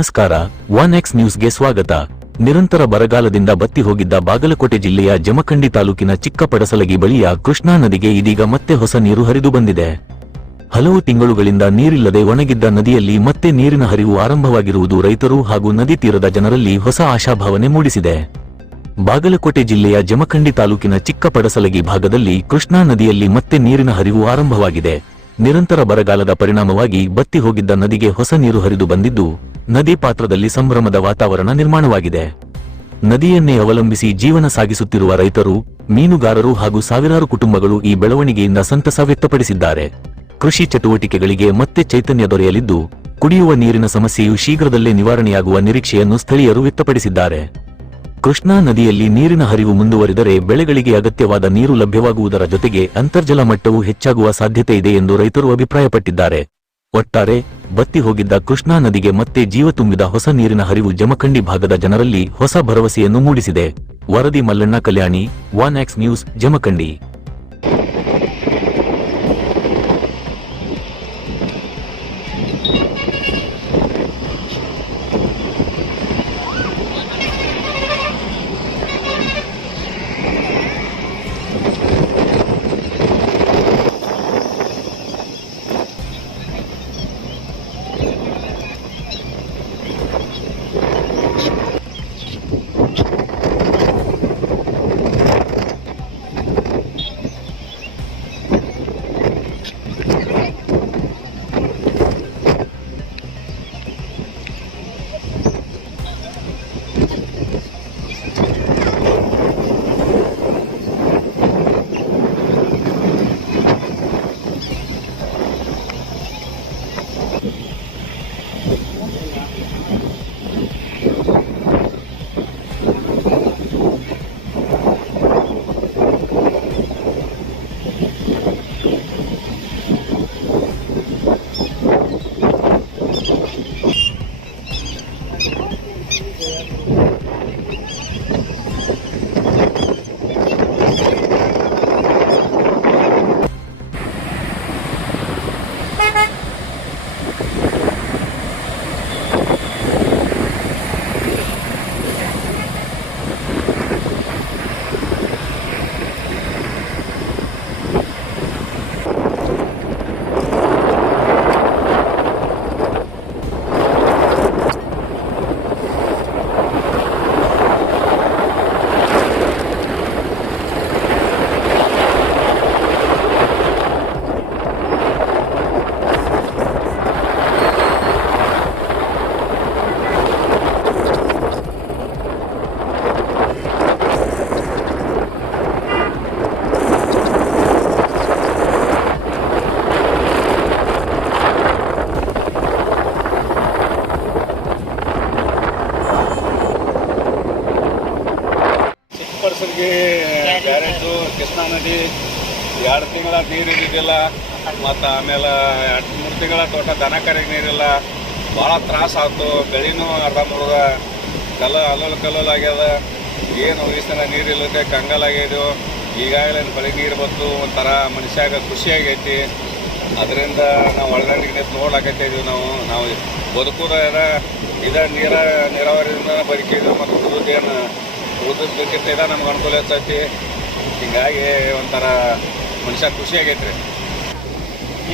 ನಮಸ್ಕಾರ, one X ನ್ಯೂಸ್ಗೆ ಸ್ವಾಗತ. ನಿರಂತರ ಬರಗಾಲದಿಂದ ಬತ್ತಿ ಹೋಗಿದ್ದ ಬಾಗಲಕೋಟೆ ಜಿಲ್ಲೆಯ ಜಮಖಂಡಿ ತಾಲೂಕಿನ ಚಿಕ್ಕಪಡಸಲಗಿ ಬಳಿಯ ಕೃಷ್ಣಾ ನದಿಗೆ ಇದೀಗ ಮತ್ತೆ ಹೊಸ ನೀರು ಹರಿದು ಬಂದಿದೆ. ಹಲವು ತಿಂಗಳುಗಳಿಂದ ನೀರಿಲ್ಲದೆ ಒಣಗಿದ್ದ ನದಿಯಲ್ಲಿ ಮತ್ತೆ ನೀರಿನ ಹರಿವು ಆರಂಭವಾಗಿರುವುದು ರೈತರು ಹಾಗೂ ನದಿ ತೀರದ ಜನರಲ್ಲಿ ಹೊಸ ಆಶಾಭಾವನೆ ಮೂಡಿಸಿದೆ. ಬಾಗಲಕೋಟೆ ಜಿಲ್ಲೆಯ ಜಮಖಂಡಿ ತಾಲೂಕಿನ ಚಿಕ್ಕಪಡಸಲಗಿ ಭಾಗದಲ್ಲಿ ಕೃಷ್ಣಾ ನದಿಯಲ್ಲಿ ಮತ್ತೆ ನೀರಿನ ಹರಿವು ಆರಂಭವಾಗಿದೆ. ನಿರಂತರ ಬರಗಾಲದ ಪರಿಣಾಮವಾಗಿ ಬತ್ತಿ ಹೋಗಿದ್ದ ನದಿಗೆ ಹೊಸ ನೀರು ಹರಿದು ಬಂದಿದ್ದು, ನದಿ ಪಾತ್ರದಲ್ಲಿ ಸಂಭ್ರಮದ ವಾತಾವರಣ ನಿರ್ಮಾಣವಾಗಿದೆ. ನದಿಯನ್ನೇ ಅವಲಂಬಿಸಿ ಜೀವನ ಸಾಗಿಸುತ್ತಿರುವ ರೈತರು, ಮೀನುಗಾರರು ಹಾಗೂ ಸಾವಿರಾರು ಕುಟುಂಬಗಳು ಈ ಬೆಳವಣಿಗೆಯಿಂದ ಸಂತಸ ವ್ಯಕ್ತಪಡಿಸಿದ್ದಾರೆ. ಕೃಷಿ ಚಟುವಟಿಕೆಗಳಿಗೆ ಮತ್ತೆ ಚೈತನ್ಯ ದೊರೆಯಲಿದ್ದು, ಕುಡಿಯುವ ನೀರಿನ ಸಮಸ್ಯೆಯು ಶೀಘ್ರದಲ್ಲೇ ನಿವಾರಣೆಯಾಗುವ ನಿರೀಕ್ಷೆಯನ್ನು ಸ್ಥಳೀಯರು ವ್ಯಕ್ತಪಡಿಸಿದ್ದಾರೆ. ಕೃಷ್ಣಾ ನದಿಯಲ್ಲಿ ನೀರಿನ ಹರಿವು ಮುಂದುವರಿದರೆ ಬೆಳೆಗಳಿಗೆ ಅಗತ್ಯವಾದ ನೀರು ಲಭ್ಯವಾಗುವುದರ ಜೊತೆಗೆ ಅಂತರ್ಜಲ ಮಟ್ಟವೂ ಹೆಚ್ಚಾಗುವ ಸಾಧ್ಯತೆ ಇದೆ ಎಂದು ರೈತರು ಅಭಿಪ್ರಾಯಪಟ್ಟಿದ್ದಾರೆ. ಒಟ್ಟಾರೆ ಬತ್ತಿ ಹೋಗಿದ್ದ ಕೃಷ್ಣಾ ನದಿಗೆ ಮತ್ತೆ ಜೀವ ತುಂಬಿದ ಹೊಸ ನೀರಿನ ಹರಿವು ಜಮಖಂಡಿ ಭಾಗದ ಜನರಲ್ಲಿ ಹೊಸ ಭರವಸೆಯನ್ನು ಮೂಡಿಸಿದೆ. ವರದಿ Mallanna Kalyani, one X news, Jamkhandi. Barrage Krishna ನದಿ 2 ತಿಂಗಳ ನೀರು ಇದ್ದಿದ್ದಿಲ್ಲ. ಮತ್ತು ಆಮೇಲೆ 2-3 ತಿಂಗಳ ತೋಟ ದನ ಕರೆಗೆ ನೀರಿಲ್ಲ. ಭಾಳ ತ್ರಾಸ ಆಯ್ತು. ಬೆಳೆನೂ ಅರ್ಧಂಬರ್ಧ ಕಲ್ಲಲ್ ಆಗ್ಯದ. ಏನು ವಯಸ್ಸಿನ ನೀರಿಲ್ಲದೆ ಕಂಗಾಲಾಗ್ಯದು. ಈಗಾಗಲೇ ಬೆಳಗ್ಗೆ ನೀರು ಬಂತು, ಒಂಥರ ಮನುಷ್ಯಾಗ ಖುಷಿಯಾಗೈತಿ. ಅದರಿಂದ ನಾವು ಒಳಗಡೆಗೆ ನಿಂತು ನೋಡ್ಲಾಕತ್ತಿದ್ದೀವಿ. ನಾವು ಬದುಕುದ ಇದ ನೀರಾವರಿಯಿಂದ ಬದುಕಿದ್ವಿ. ಮತ್ತು ಉಳಿದಕ್ಕಿಂತ ನಮ್ಗೆ ಅನುಕೂಲ ಹೆಚ್ಚೈತಿ. ಹೀಗಾಗಿ ಒಂಥರ ಮನುಷ್ಯ ಖುಷಿಯಾಗೈತ್ರಿ.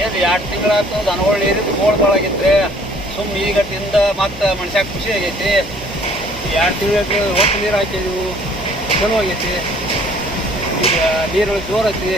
ಏನು 2 ತಿಂಗಳಾಯ್ತು ದನಗಳು ನೀರಿದ್ದು ಗೋಳು ಭಾಳಾಗಿತ್ತು. ಸುಮ್ಮನೆ ಈಗಟ್ಟಿಂದ ಮತ್ತು ಮನುಷ್ಯ ಖುಷಿ ಆಗೈತಿ. 2 ತಿಂಗಳಿಗೆ ಹೊತ್ತು ನೀರು ಹಾಕಿದ್ದೀವಿ, ಚಲೋ ಆಗೈತಿ. ಈಗ ನೀರು ಜೋರು ಐತಿ.